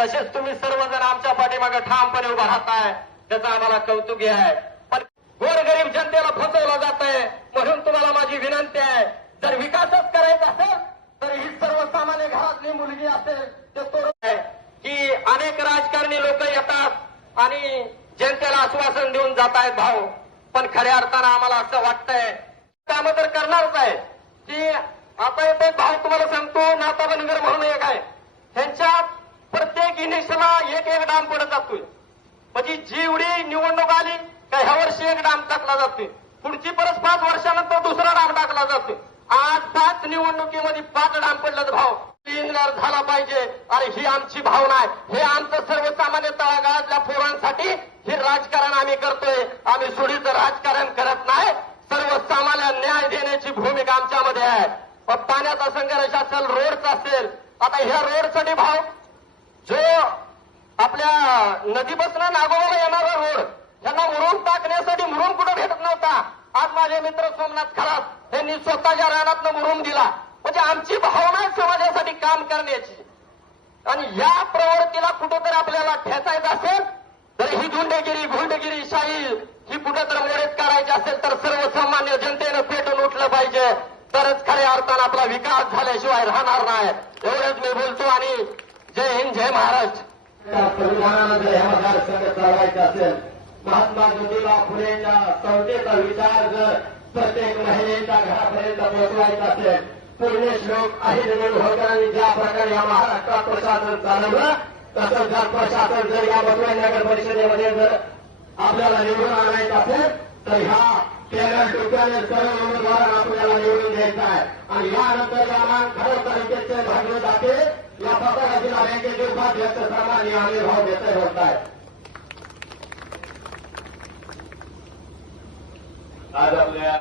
तसेच तुम्ही सर्वजण आमच्या पाठीमागे ठामपणे उभा राहताय. त्याचं आम्हाला कौतुक आहे. पण गोरगरीब जनतेला फसवलं जात आहे म्हणून तुम्हाला माझी विनंती आहे. जर विकासच करायचा असेल तर ही सर्वसामान्य घरातली मुलगी असेल ते तोडून आहे की अनेक राजकारणी लोक येतात आणि जनतेला आश्वासन देऊन जात आहेत भाऊ. पण खऱ्या अर्थानं आम्हाला असं वाटतंय कामं तर करणारच आहे की आता येते भाऊ तुम्हाला सांगतो नाताबनगर म्हणून एक आहे त्यांच्या प्रत्येक इनिशला एक एक डाम पडत जातोय म्हणजे जेवढी निवडणूक आली का ह्या वर्षी एक डाम टाकला जातोय पुढची परत पाच वर्षानंतर दुसरा डाम टाकला जातोय आज पाच निवडणुकीमध्ये पाच डाम पडलं भाव इंजिनियर झाला पाहिजे. अरे ही आमची भावना आहे. हे आमचं सर्वसामान्य तळागाळातल्या पोरांसाठी हे राजकारण आम्ही करतोय. आम्ही सुडीचं राजकारण करत नाही. सर्वसामान्य न्याय देण्याची भूमिका आमच्यामध्ये आहे. पण पाण्याचा संघर्ष असेल रोडचा असेल. आता ह्या रोडसाठी भाव नदीपासून नागोबाला येणारा रोड. त्यांना मुरुम टाकण्यासाठी मुरुम कुठं भेटत नव्हता. आज माझे मित्र सोमनाथ खरात यांनी स्वतःच्या रानात मुरुम दिला. म्हणजे आमची भावना आहे समाजासाठी काम करण्याची. आणि या प्रवृत्तीला कुठंतरी आपल्याला ठेचायचं असेल तर ही गुंडगिरी गुंडगिरी शाही ही कुठंतरी मोडीत करायची असेल तर सर्वसामान्य जनतेनं पेटून उठलं पाहिजे. तरच खऱ्या अर्थानं आपला विकास झाल्याशिवाय राहणार नाही. एवढंच मी बोलतो आणि जय हिंद जय महाराष्ट्र. संविधानानं जर ह्या मतदारसंघ चालवायचा असेल महात्मा ज्योतिबा फुलेंच्या संस्थेचा विचार जर प्रत्येक महिलेच्या घरापर्यंत पोहोचवायचा असेल पुण्यश्लोक अहिरमन होळकरांनी ज्या प्रकारे या महाराष्ट्रात प्रशासन चालवलं तसं जर प्रशासन जर या बसवाई नगर परिषदेमध्ये जर आपल्याला निवडून आणायचं असेल तर ह्या तेरा टोक्याने सर्व उमेदवारांना आपल्याला निवडून द्यायचं आहे. आणि यानंतर या ज्यांना खरं तालुक्याचे भागवत जाते या सातारा जिल्हा बँकेचे व्यक्त सामान्य आविर्भाव देते होता है आज आपल्या